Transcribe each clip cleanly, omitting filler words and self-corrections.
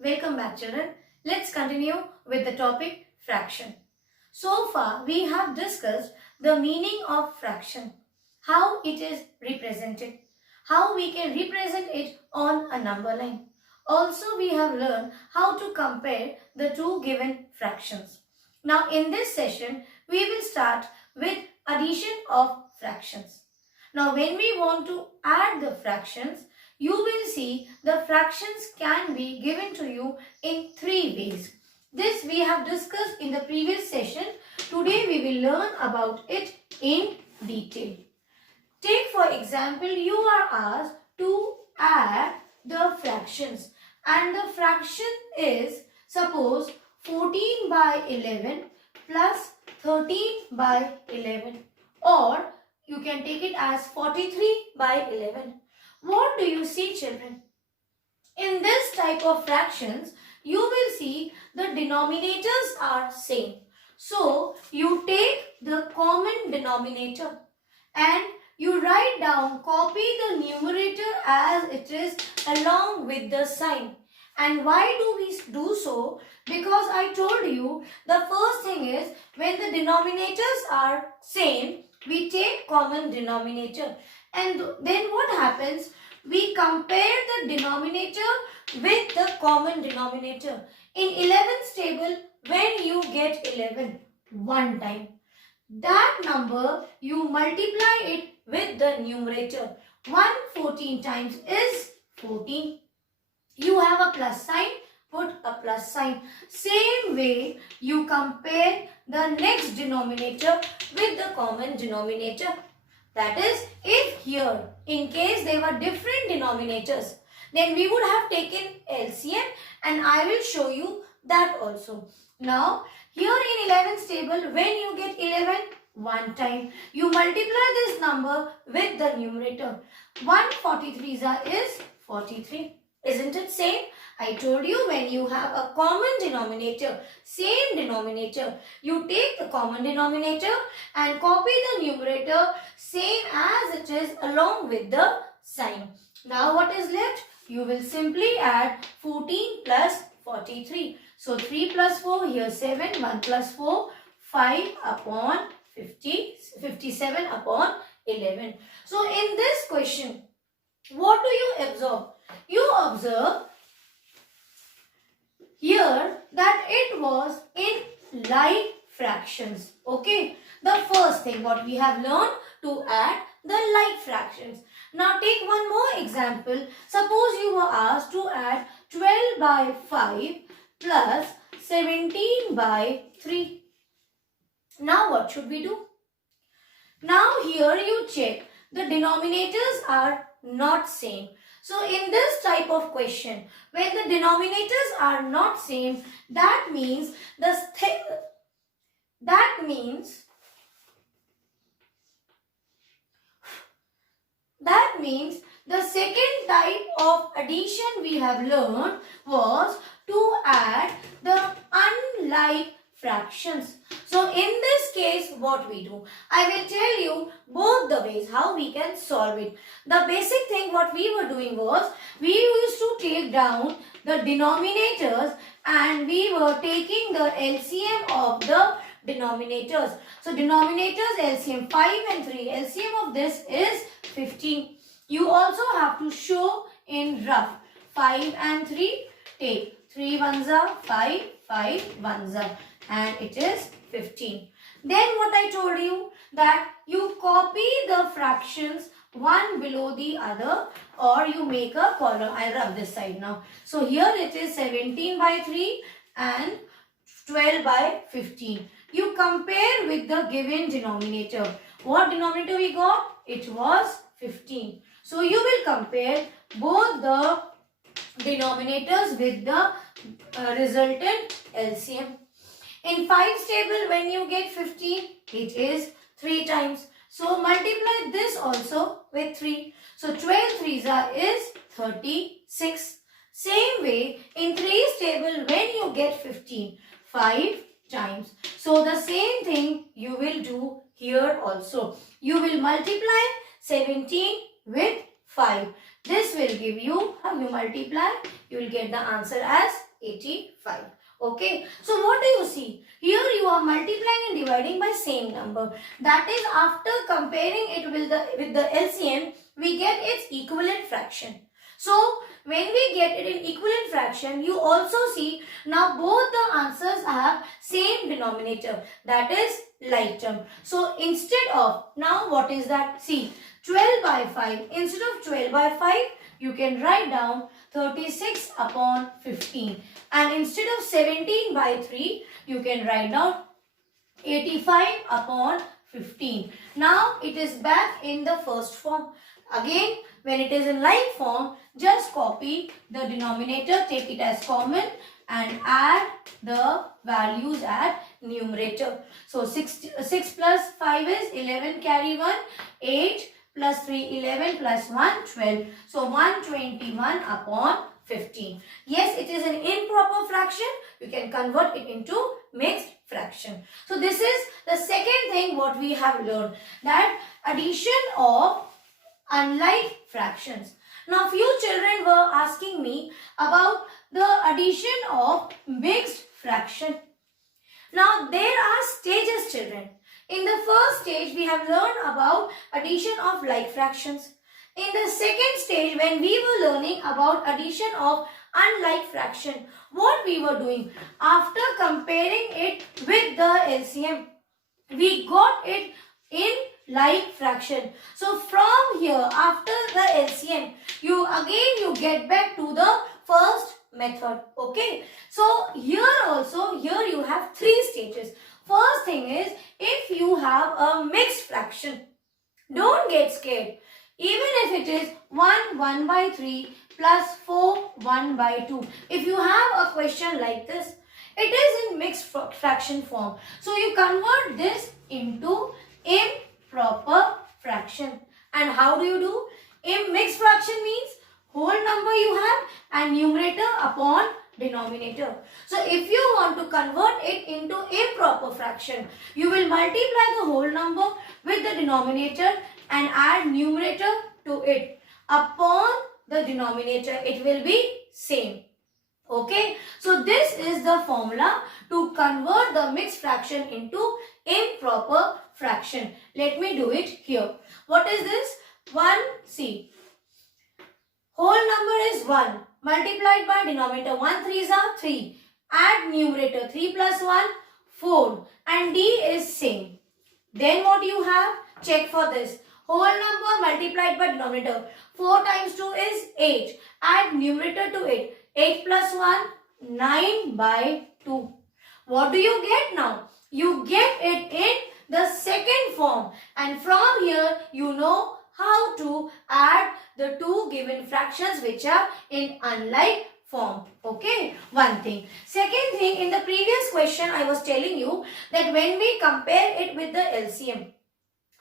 Welcome back, children. Let's continue with the topic fraction. So far, we have discussed the meaning of fraction, how it is represented, how we can represent it on a number line. Also, we have learned how to compare the two given fractions. Now, in this session, we will start with addition of fractions. Now, when we want to add the fractions, you will see the fractions can be given to you in three ways. This we have discussed in the previous session. Today we will learn about it in detail. Take for example, you are asked to add the fractions and the fraction is suppose 14 by 11 plus 13 by 11, or you can take it as 43 by 11. What do you see, children? In this type of fractions, you will see the denominators are same. So, you take the common denominator and you write down, copy the numerator as it is along with the sign. And why do we do so? Because I told you the first thing is when the denominators are same, we take common denominator. And then what happens? We compare the denominator with the common denominator. In 11's table, when you get 11 one time, that number you multiply it with the numerator. 114 times is 14. You have a plus sign, put a plus sign. Same way you compare the next denominator with the common denominator. That is, if here, in case they were different denominators, then we would have taken LCM and I will show you that also. Now, here in 11's table, when you get 11, one time, you multiply this number with the numerator. 143 is 43. Isn't it same? I told you when you have a common denominator, same denominator, you take the common denominator and copy the numerator same as it is along with the sign. Now what is left? You will simply add 14 plus 43. So 3 plus 4, here 7, 1 plus 4, 5 upon 50, 57 upon 11. So in this question, what do you observe? You observe here that it was in like fractions. Okay. The first thing what we have learned to add the like fractions. Now take one more example. Suppose you were asked to add 12 by 5 plus 17 by 3. Now what should we do? Now here you check. The denominators are not same. So in this type of question, when the denominators are not same, that means the second type of addition we have learned was to add the unlike fractions. So in this case, what we do? I will tell you both the ways how we can solve it. The basic thing what we were doing was, we used to take down the denominators and we were taking the LCM of the denominators. So denominators LCM 5 and 3. LCM of this is 15. You also have to show in rough. 5 and 3, take 3 ones are 5, 5 ones are, and it is 15. Then what I told you, that you copy the fractions one below the other, or you make a column. I'll rub this side now. So here it is 17 by 3 and 12 by 15. You compare with the given denominator. What denominator we got? It was 15. So you will compare both the denominators with the resultant LCM. In 5's table, when you get 15, it is 3 times. So multiply this also with 3. So 12 threes is 36. Same way, in 3's table, when you get 15, 5 times. So the same thing you will do here also. You will multiply 17 with 5. This will give you, you multiply, you will get the answer as 85. Okay, so what do you see? Here you are multiplying and dividing by same number. That is, after comparing it with the LCM, we get its equivalent fraction. So when we get it in equivalent fraction, you also see now both the answers have same denominator, that is like term. So instead of, now what is that? See, 12 by 5, instead of 12 by 5, you can write down 36 upon 15. And instead of 17 by 3, you can write down 85 upon 15. Now it is back in the first form. Again, when it is in like form, just copy the denominator, take it as common and add the values at numerator. So 6 plus 5 is 11, carry 1, 8 plus 3, 11 plus 1, 12. So 121 upon 15. Yes, it is an improper fraction. You can convert it into mixed fraction. So this is the second thing what we have learned, that addition of unlike fractions. Now few children were asking me about the addition of mixed fraction. Now there are stages, children. In the first stage we have learned about addition of like fractions. In the second stage, when we were learning about addition of unlike fraction, what we were doing, after comparing it with the LCM, we got it in like fraction. So from here, after the LCM, you get back to the first method. Okay. So here also, here you have three stages. First thing is, if you have a mixed fraction, don't get scared. Even if it is 1 by 3 plus 4 1 by 2. If you have a question like this, it is in mixed fraction form. So you convert this into improper fraction. And how do you do? Mixed fraction means whole number you have and numerator upon denominator. So if you want to convert it into improper fraction, you will multiply the whole number with the denominator and add numerator to it. Upon the denominator, it will be same. Okay. So this is the formula to convert the mixed fraction into improper fraction. Let me do it here. What is this? 1, see. Whole number is 1 multiplied by denominator. 1 3s are 3. Add numerator. 3 plus 1, 4. And D is same. Then what you have? Check for this. Whole number multiplied by denominator. 4 times 2 is 8. Add numerator to it. 8 plus 1, 9 by 2. What do you get now? You get it in the second form. And from here, you know how to add the two given fractions which are in unlike form. Okay, one thing. Second thing, in the previous question, I was telling you that when we compare it with the LCM,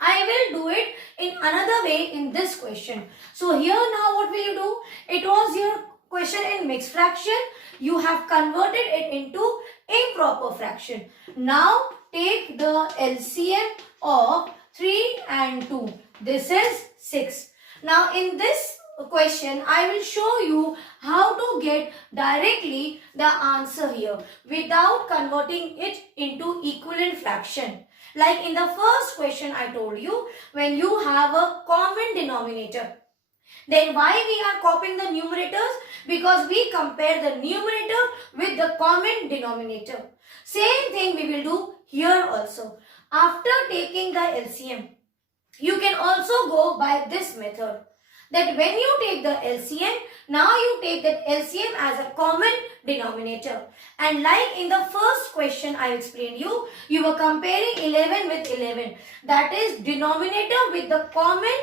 I will do it in another way in this question. So here now what will you do? It was your question in mixed fraction. You have converted it into improper fraction. Now take the LCM of 3 and 2. This is 6. Now in this question, I will show you how to get directly the answer here without converting it into equivalent fraction. Like in the first question I told you, when you have a common denominator, then why we are copying the numerators? Because we compare the numerator with the common denominator. Same thing we will do here also. After taking the LCM, you can also go by this method. That when you take the LCM, now you take that LCM as a common denominator. And like in the first question I explained you, you were comparing 11 with 11. That is denominator with the common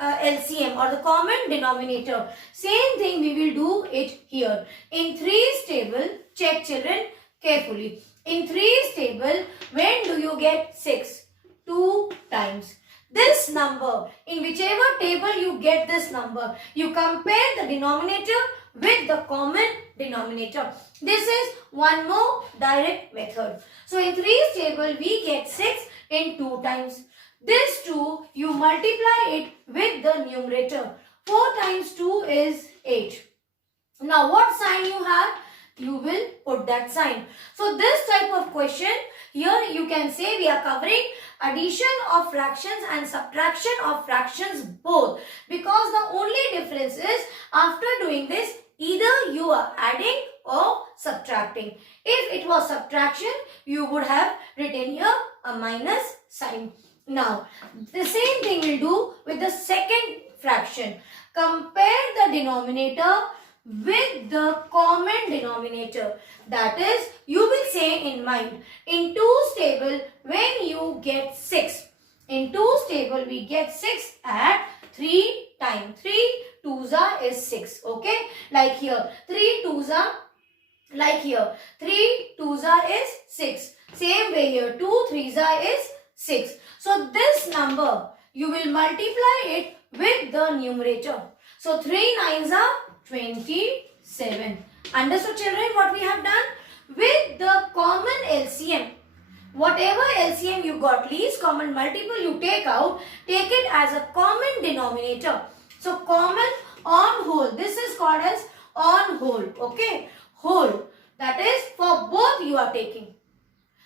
LCM or the common denominator. Same thing we will do it here. In 3's table, check children carefully. In 3's table, when do you get 6? 2 times. This number, in whichever table you get this number, you compare the denominator with the common denominator. This is one more direct method. So in 3's table, we get 6 in 2 times. This 2, you multiply it with the numerator. 4 times 2 is 8. Now what sign you have? you will put that sign. So this type of question, here you can say we are covering addition of fractions and subtraction of fractions both, because the only difference is after doing this either you are adding or subtracting. If it was subtraction, you would have written here a minus sign. Now the same thing we'll do with the second fraction. Compare the denominator with the common denominator. That is, you will say in mind, in 2's table when you get 6, in 2's table we get 6 at 3 times. 3 2's is 6. Okay, like here 3 2's, like here 3 2's is 6. Same way here 2 3's is 6. So this number you will multiply it with the numerator. So 3 9's are 27. Understood, children, what we have done? With the common LCM, whatever LCM you got, least common multiple you take out, take it as a common denominator. So common on whole, this is called as on whole. Okay, whole, that is for both you are taking.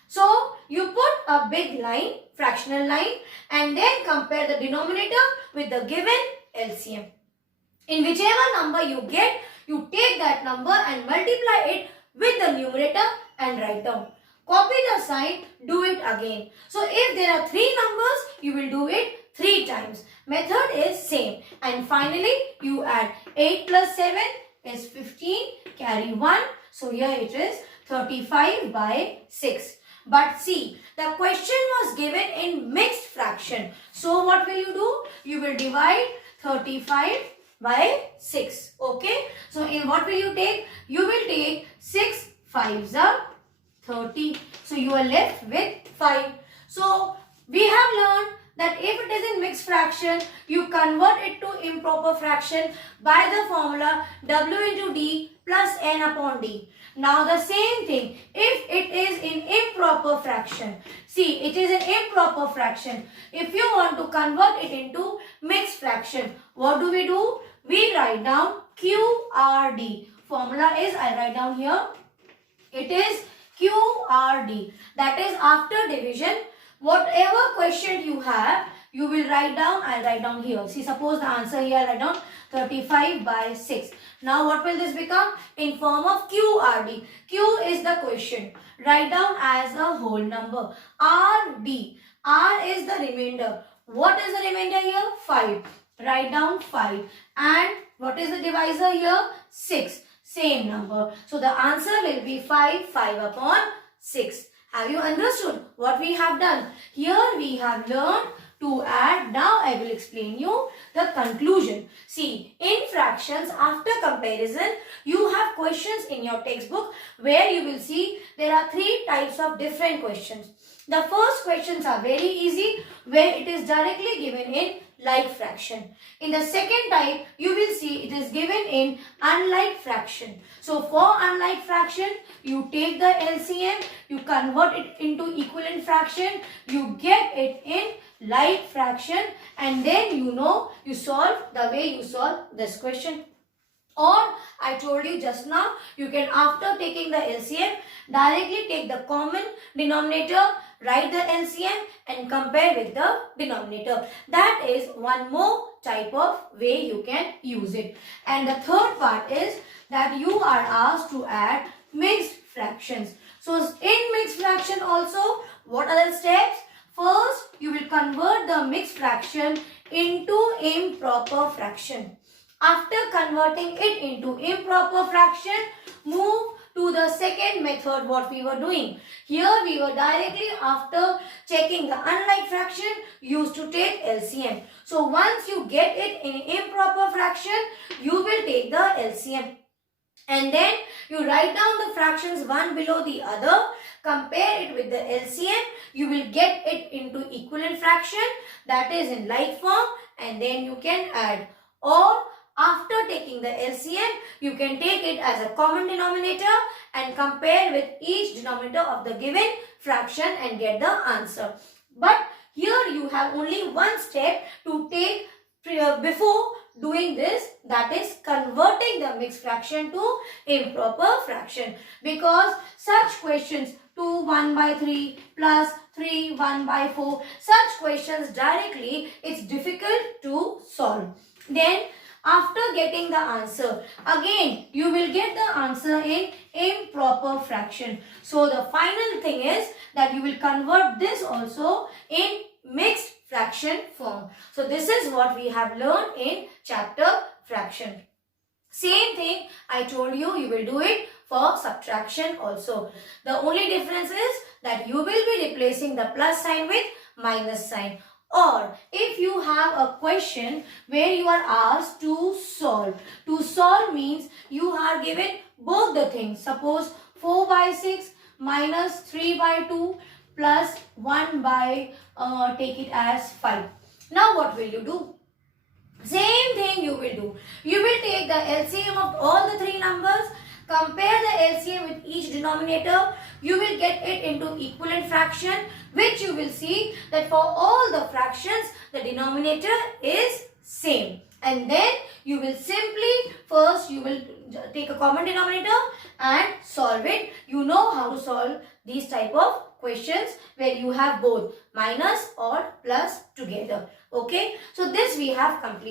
So you put a big line, fractional line, and then compare the denominator with the given LCM. In whichever number you get, you take that number and multiply it with the numerator and write down. Copy the sign, do it again. So if there are 3 numbers, you will do it 3 times. Method is same. And finally, you add 8 plus 7 is 15, carry 1. So here it is 35 by 6. But see, the question was given in mixed fraction. So what will you do? You will divide 35 by 6. Okay. So in what will you take? You will take 6 5's are 30. So you are left with 5. So we have learned that if it is in mixed fraction, you convert it to improper fraction by the formula W into D plus N upon D. Now the same thing, if it is in improper fraction, see it is an improper fraction. If you want to convert it into mixed fraction, what do? We write down QRD. Formula is, I write down here, it is QRD. That is after division, whatever question you have, you will write down, I write down here. See, suppose the answer here, I write down 35 by 6. Now what will this become? In form of QRD. Q is the question. Write down as a whole number. RD. R is the remainder. What is the remainder here? 5. Write down 5. And what is the divisor here? 6. Same number. So the answer will be 5 upon 6. Have you understood what we have done? Here we have learned to add. Now I will explain you the conclusion. See, in fractions, after comparison, you have questions in your textbook where you will see there are 3 types of different questions. The first questions are very easy, where it is directly given in like fraction. In the second type, you will see it is given in unlike fraction. So for unlike fraction, you take the LCM, you convert it into equivalent fraction, you get it in like fraction, and then you solve the way you solve this question. Or I told you just now, you can, after taking the LCM, directly take the common denominator, write the LCM and compare with the denominator. That is one more type of way you can use it. And the third part is that you are asked to add mixed fractions. So in mixed fraction also, what are the steps? First, you will convert the mixed fraction into improper fraction. After converting it into improper fraction, move to the second method what we were doing. Here we were directly after checking the unlike fraction used to take LCM. So once you get it in improper fraction, you will take the LCM. And then you write down the fractions one below the other, compare it with the LCM, you will get it into equivalent fraction, that is in like form, and then you can add. Or after taking the LCM, you can take it as a common denominator and compare with each denominator of the given fraction and get the answer. But here you have only one step to take before doing this, that is converting the mixed fraction to improper fraction, because such questions 2 1 by 3 plus 3 1 by 4, such questions directly it's difficult to solve. Then after getting the answer, again you will get the answer in improper fraction. So the final thing is that you will convert this also in mixed fraction form. So this is what we have learned in chapter fraction. Same thing I told you, you will do it for subtraction also. The only difference is that you will be replacing the plus sign with minus sign. Or if you have a question where you are asked to solve. To solve means you are given both the things. Suppose 4 by 6 minus 3 by 2 plus 1 by take it as 5. Now what will you do? Same thing you will do. You will take the LCM of all the three numbers, compare the LCM with each denominator. You will get it into equivalent fraction, which you will see that for all the fractions, the denominator is same. And then you will simply, first you will take a common denominator and solve it. You know how to solve these type of questions where you have both minus or plus together. Okay. So this we have completed.